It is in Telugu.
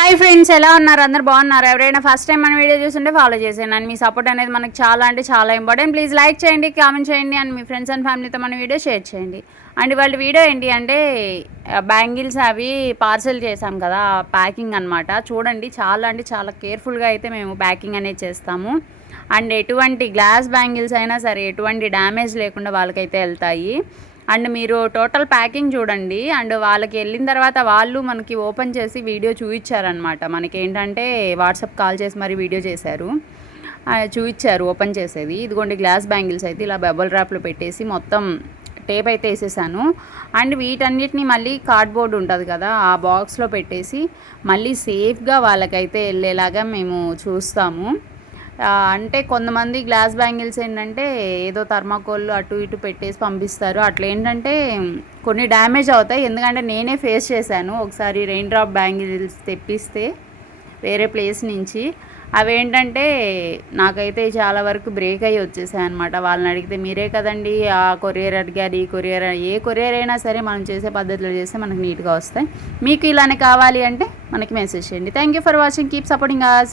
హాయ్ ఫ్రెండ్స్, ఎలా ఉన్నారు? అందరు బాగున్నారు? ఎవరైనా ఫస్ట్ టైం మన వీడియో చూస్తుంటే ఫాలో చేసేయండి. అండ్ మీ సపోర్ట్ అనేది మనకు చాలా అంటే చాలా ఇంపార్టెంట్. ప్లీజ్ లైక్ చేయండి, కామెంట్ చేయండి, అండ్ మీ ఫ్రెండ్స్ అండ్ ఫ్యామిలీతో మన వీడియో షేర్ చేయండి. అండ్ వాళ్ళ వీడియో ఏంటి అంటే బ్యాంగిల్స్ అవి పార్సల్ చేసాం కదా, ప్యాకింగ్ అనమాట. చూడండి, చాలా అంటే చాలా కేర్ఫుల్గా అయితే మేము ప్యాకింగ్ అనేది చేస్తాము. అండ్ ఎటువంటి గ్లాస్ బ్యాంగిల్స్ అయినా సరే ఎటువంటి డ్యామేజ్ లేకుండా వాళ్ళకైతే వెళ్తాయి. అండ్ మీరు టోటల్ ప్యాకింగ్ చూడండి. అండ్ వాళ్ళకి వెళ్ళిన తర్వాత వాళ్ళు మనకి ఓపెన్ చేసి వీడియో చూపించారనమాట. మనకి ఏంటంటే వాట్సాప్ కాల్ చేసి మరి వీడియో చేశారు, చూపించారు ఓపెన్ చేసేది. ఇదిగోండి గ్లాస్ బ్యాంగిల్స్ అయితే ఇలా బబుల్ ర్యాప్లో పెట్టేసి మొత్తం టేప్ అయితే వేసేసాను. అండ్ వీటన్నిటిని మళ్ళీ కార్డ్బోర్డ్ ఉంటుంది కదా, ఆ బాక్స్లో పెట్టేసి మళ్ళీ సేఫ్గా వాళ్ళకైతే వెళ్ళేలాగా మేము చూస్తాము. అంటే కొంతమంది గ్లాస్ బ్యాంగిల్స్ ఏంటంటే ఏదో థర్మాకోల్ అటు ఇటు పెట్టేసి పంపిస్తారు. అట్లా ఏంటంటే కొన్ని డ్యామేజ్ అవుతాయి. ఎందుకంటే నేనే ఫేస్ చేశాను ఒకసారి రెయిన్ డ్రాప్ బ్యాంగిల్స్ తెప్పిస్తే వేరే ప్లేస్ నుంచి. అవేంటంటే నాకైతే చాలా వరకు బ్రేక్ అయ్యి వచ్చేసాయి అనమాట. వాళ్ళని అడిగితే మీరే కదండి ఆ కొరియర్ అడిగారు, ఈ కొరియర్, ఏ కొరియర్ అయినా సరే మనం చేసే పద్ధతిలో చేస్తే మనకు నీట్గా వస్తాయి. మీకు ఇలానే కావాలి అంటే మనకి మెసేజ్ చేయండి. Thank you for watching, keep supporting us.